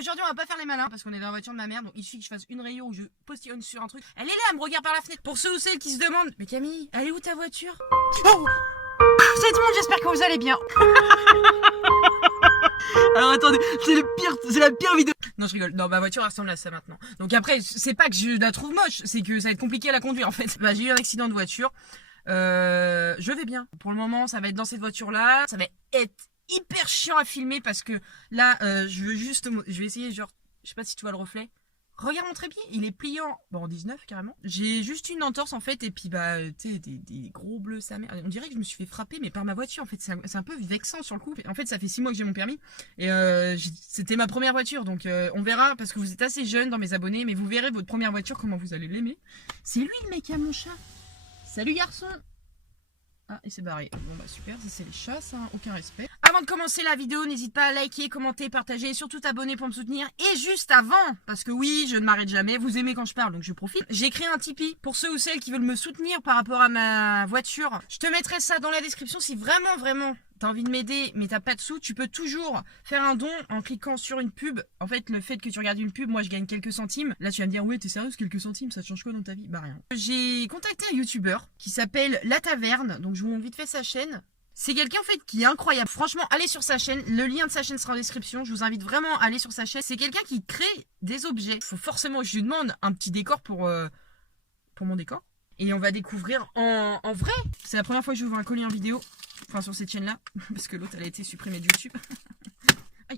aujourd'hui on va pas faire les malins parce qu'on est dans la voiture de ma mère, donc il suffit que je fasse une rayon où je postillonne sur un truc. Elle est là, elle me regarde par la fenêtre. Pour ceux ou celles qui se demandent, mais Camille, elle est où ta voiture? Oh, c'est tout le monde, j'espère que vous allez bien. Alors attendez, c'est la pire vidéo. Non, je rigole. Non, ma voiture ressemble à ça maintenant. Donc après, c'est pas que je la trouve moche, c'est que ça va être compliqué à la conduire en fait. Bah, j'ai eu un accident de voiture. Je vais bien. Pour le moment, ça va être dans cette voiture-là. Ça va être hyper chiant à filmer parce que là, je vais essayer genre, je sais pas si tu vois le reflet. Regarde mon trépied, il est pliant. Bon, en 19 carrément. J'ai juste une entorse en fait, et puis bah, tu sais, des gros bleus, sa mère. On dirait que je me suis fait frapper, mais par ma voiture en fait. C'est un peu vexant sur le coup. En fait, ça fait 6 mois que j'ai mon permis, et c'était ma première voiture, donc on verra, parce que vous êtes assez jeunes dans mes abonnés, mais vous verrez votre première voiture, comment vous allez l'aimer. C'est lui le mec à mon chat. Salut garçon. Ah, et c'est barré. Bon bah super, ça c'est les chats, ça, aucun respect. Avant de commencer la vidéo, n'hésite pas à liker, commenter, partager et surtout t'abonner pour me soutenir. Et juste avant, parce que oui, je ne m'arrête jamais, vous aimez quand je parle, donc je profite. J'ai créé un Tipeee pour ceux ou celles qui veulent me soutenir par rapport à ma voiture. Je te mettrai ça dans la description si vraiment t'as envie de m'aider, mais t'as pas de sous, tu peux toujours faire un don en cliquant sur une pub. En fait, le fait que tu regardes une pub, moi je gagne quelques centimes. Là, tu vas me dire, ouais, t'es sérieuse, quelques centimes, ça te change quoi dans ta vie? Bah rien. J'ai contacté un youtubeur qui s'appelle La Taverne, donc je vous montre vite fait sa chaîne. C'est quelqu'un en fait qui est incroyable. Franchement, allez sur sa chaîne. Le lien de sa chaîne sera en description. Je vous invite vraiment à aller sur sa chaîne. C'est quelqu'un qui crée des objets. Faut forcément, je lui demande un petit décor pour mon décor. Et on va découvrir en vrai. C'est la première fois que je vous vois un collier en vidéo. Enfin, sur cette chaîne-là. Parce que l'autre, elle a été supprimée de YouTube.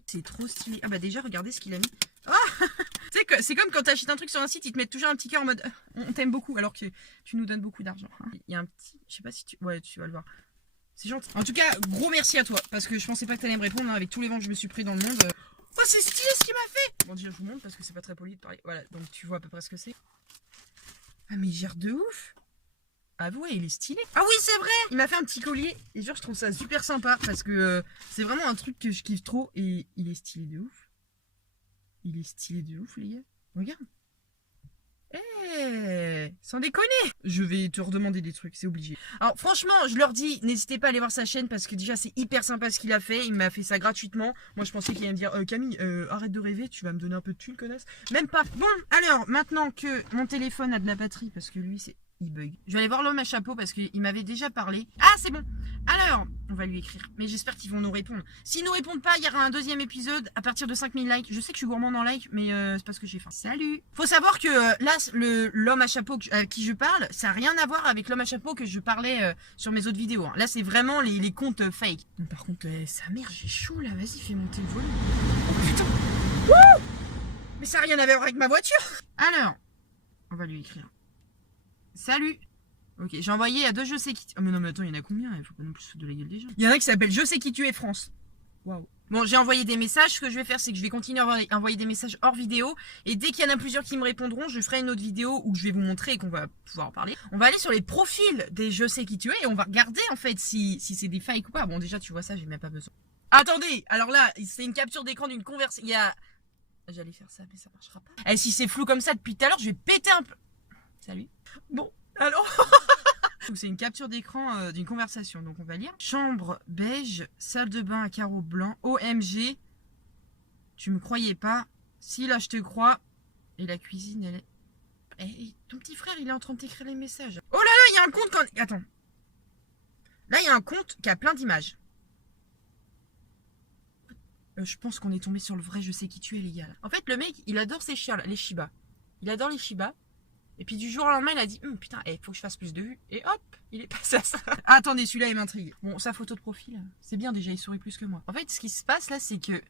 C'est trop stylé. Ah bah déjà, regardez ce qu'il a mis. Ah, c'est comme quand tu achètes un truc sur un site, ils te mettent toujours un petit cœur en mode on t'aime beaucoup, alors que tu nous donnes beaucoup d'argent. Il y a un petit... Je sais pas si tu... Ouais, tu vas le voir. C'est gentil. En tout cas, gros merci à toi. Parce que je pensais pas que t'allais me répondre, hein, avec tous les vents que je me suis pris dans le monde. Oh, c'est stylé ce qu'il m'a fait. Bon, déjà, je vous montre parce que c'est pas très poli de parler. Voilà, donc tu vois à peu près ce que c'est. Ah, mais il gère de ouf. Ah ouais, il est stylé. Ah oui, c'est vrai. Il m'a fait un petit collier. Et genre, je trouve ça super sympa. Parce que c'est vraiment un truc que je kiffe trop. Et il est stylé de ouf. Il est stylé de ouf, les gars. Regarde. Eh, sans déconner. Je vais te redemander des trucs, c'est obligé. Alors franchement, je leur dis, n'hésitez pas à aller voir sa chaîne parce que déjà c'est hyper sympa ce qu'il a fait. Il m'a fait ça gratuitement. Moi je pensais qu'il allait me dire Camille, arrête de rêver, tu vas me donner un peu de thunes, connasse. Même pas. Bon, alors maintenant que mon téléphone a de la batterie, parce que lui c'est... il bug. Je vais aller voir l'homme à chapeau parce qu'il m'avait déjà parlé. Ah, c'est bon. Alors, on va lui écrire. Mais j'espère qu'ils vont nous répondre. S'ils nous répondent pas, il y aura un deuxième épisode à partir de 5000 likes. Je sais que je suis gourmand en likes, mais c'est parce que j'ai faim. Salut. Faut savoir que là, l'homme à chapeau à qui je parle, ça n'a rien à voir avec l'homme à chapeau que je parlais sur mes autres vidéos. Hein. Là, c'est vraiment les comptes fake. Donc, par contre, sa mère, j'ai chaud là. Vas-y, fais monter le volume. Oh putain. Wouh. Mais ça n'a rien à voir avec ma voiture. Alors, on va lui écrire. Salut. Ok, j'ai envoyé à deux je sais qui... Oh mais non mais attends, il y en a combien? Il faut pas non plus se foutre de la gueule des gens. Il y en a qui s'appelle Je sais qui tu es France. Waouh. Bon, j'ai envoyé des messages. Ce que je vais faire, c'est que je vais continuer à envoyer des messages hors vidéo. Et dès qu'il y en a plusieurs qui me répondront, je ferai une autre vidéo où je vais vous montrer et qu'on va pouvoir en parler. On va aller sur les profils des Je sais qui tu es et on va regarder en fait si c'est des fakes ou pas. Bon, déjà, tu vois ça, j'ai même pas besoin. Attendez, alors là, c'est une capture d'écran d'une conversation. Il y a... J'allais faire ça, mais ça marchera pas. Et si c'est flou comme ça depuis tout à l'heure, je vais péter un peu... Salut. Bon, alors... C'est une capture d'écran d'une conversation, donc on va lire. Chambre beige, salle de bain à carreaux blancs, OMG. Tu me croyais pas? Si, là je te crois. Et la cuisine, elle est... Eh, ton petit frère, il est en train de t'écrire les messages. Oh là là, il y a un compte quand... Attends. Là, il y a un compte qui a plein d'images. Je pense qu'on est tombé sur le vrai Je sais qui tu es, les gars. En fait, le mec, il adore ses chiens, là, les Shiba. Il adore les Shiba. Et puis du jour au lendemain, il a dit putain, faut que je fasse plus de vues. Et hop, il est passé à ça. Ah, attendez, celui-là, il m'intrigue. Bon, sa photo de profil, c'est bien déjà, il sourit plus que moi. En fait, ce qui se passe là, c'est que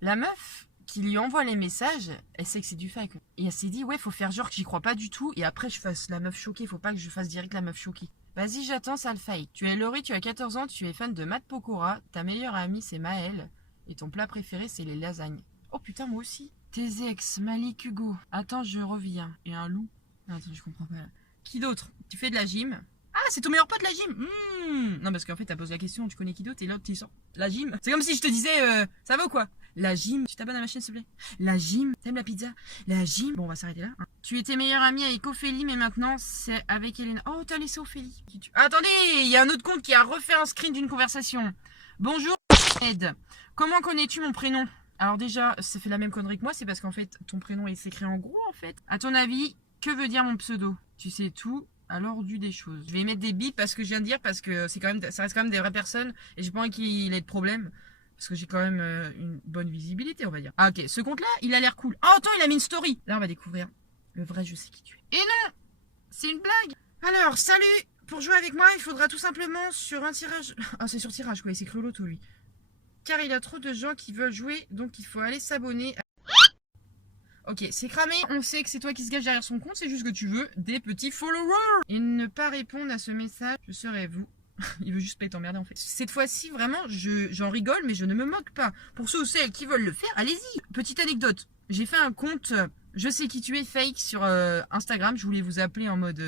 la meuf qui lui envoie les messages, elle sait que c'est du fake. Et elle s'est dit, ouais, faut faire genre que j'y crois pas du tout. Et après, je fasse la meuf choquée. Faut pas que je fasse direct la meuf choquée. Vas-y, j'attends, ça le fake. Tu es Laurie, tu as 14 ans, tu es fan de Matt Pokora. Ta meilleure amie, c'est Maëlle. Et ton plat préféré, c'est les lasagnes. Oh putain, moi aussi. Tes ex, Malik Hugo. Attends, je reviens. Et un loup. Attends, je comprends pas là. Qui d'autre? Tu fais de la gym? Ah, c'est ton meilleur pote la gym. Non, parce qu'en fait, t'as posé la question, tu connais qui d'autre? Et l'autre, tu sors. La gym? C'est comme si je te disais, ça va ou quoi? La gym? Tu t'abonnes à ma chaîne, s'il te plaît? La gym? T'aimes la pizza? La gym? Bon, on va s'arrêter là. Hein. Tu étais meilleure amie avec Ophélie, mais maintenant, c'est avec Hélène. Oh, t'as laissé Ophélie. Attendez, il y a un autre compte qui a refait un screen d'une conversation. Bonjour, Ed. Comment connais-tu mon prénom? Alors déjà, ça fait la même connerie que moi, c'est parce qu'en fait, ton prénom il s'écrit en gros en fait. À ton avis, que veut dire mon pseudo? Tu sais tout à l'ordre des choses. Je vais mettre des bips parce que je viens de dire, parce que c'est quand même, ça reste quand même des vraies personnes et j'ai pas envie qu'il ait de problème. Parce que j'ai quand même une bonne visibilité, on va dire. Ah ok, ce compte-là, il a l'air cool. Oh attends, il a mis une story. Là, on va découvrir le vrai je sais qui tu es. Et non, c'est une blague. Alors, salut. Pour jouer avec moi, il faudra tout simplement sur un tirage... Ah, c'est sur tirage, quoi. Il s'écrit l'auto, lui. Car il y a trop de gens qui veulent jouer, donc il faut aller s'abonner. Ok, c'est cramé. On sait que c'est toi qui se cache derrière son compte, c'est juste que tu veux des petits followers. Et ne pas répondre à ce message, je serai vous. Il veut juste pas t'emmerder en fait. Cette fois-ci, vraiment, j'en rigole, mais je ne me moque pas. Pour ceux ou celles qui veulent le faire, allez-y. Petite anecdote. J'ai fait un compte, je sais qui tu es, fake sur Instagram. Je voulais vous appeler en mode...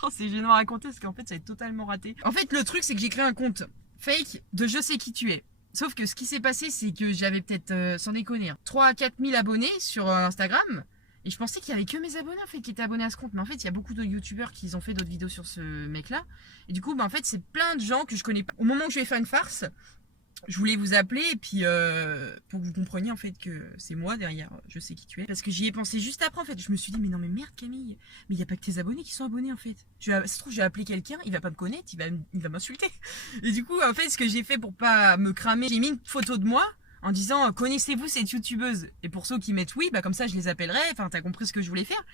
Oh, c'est gênant à raconter parce qu'en fait, ça va être totalement raté. En fait, le truc, c'est que j'ai créé un compte fake de je sais qui tu es. Sauf que ce qui s'est passé, c'est que j'avais peut-être, sans déconner, 3 à 4 000 abonnés sur Instagram. Et je pensais qu'il y avait que mes abonnés en fait qui étaient abonnés à ce compte. Mais en fait, il y a beaucoup de youtubeurs qui ont fait d'autres vidéos sur ce mec-là. Et du coup, bah, en fait, c'est plein de gens que je connais pas. Au moment où je vais faire une farce, je voulais vous appeler et puis pour que vous compreniez en fait que c'est moi derrière, je sais qui tu es. Parce que j'y ai pensé juste après en fait. Je me suis dit mais non mais merde Camille, mais il n'y a pas que tes abonnés qui sont abonnés en fait. Ça se trouve j'ai appelé quelqu'un, il va pas me connaître, il va m'insulter. Et du coup en fait ce que j'ai fait pour pas me cramer, j'ai mis une photo de moi en disant connaissez-vous cette youtubeuse? Et pour ceux qui mettent oui, bah comme ça je les appellerai, enfin t'as compris ce que je voulais faire.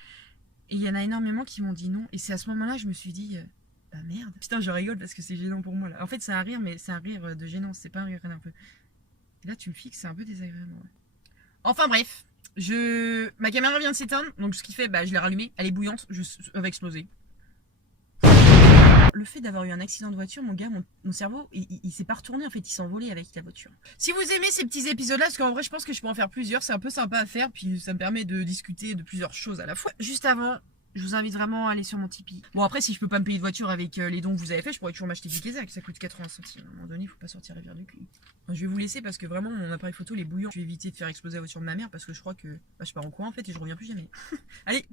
Et il y en a énormément qui m'ont dit non. Et c'est à ce moment-là je me suis dit... Bah merde. Putain, je rigole parce que c'est gênant pour moi là. En fait, c'est un rire, mais c'est un rire de gênance, c'est pas un rire un peu. Et là, tu me fixes, c'est un peu désagréable. Ouais. Enfin bref, ma caméra vient de s'éteindre, donc ce qui fait, bah je l'ai rallumée, elle est bouillante, elle va exploser. Le fait d'avoir eu un accident de voiture, mon gars, mon cerveau, il s'est pas retourné en fait, il s'est envolé avec la voiture. Si vous aimez ces petits épisodes-là, parce qu'en vrai, je pense que je peux en faire plusieurs, c'est un peu sympa à faire, puis ça me permet de discuter de plusieurs choses à la fois. Juste avant, je vous invite vraiment à aller sur mon Tipeee. Bon après si je peux pas me payer de voiture avec les dons que vous avez fait, je pourrais toujours m'acheter du Kazakh, ça coûte 80 centimes. À un moment donné, il faut pas sortir la bière du cul. Enfin, je vais vous laisser parce que vraiment mon appareil photo il est bouillant. Je vais éviter de faire exploser la voiture de ma mère parce que je crois que je pars en courant en fait et je reviens plus jamais. Allez.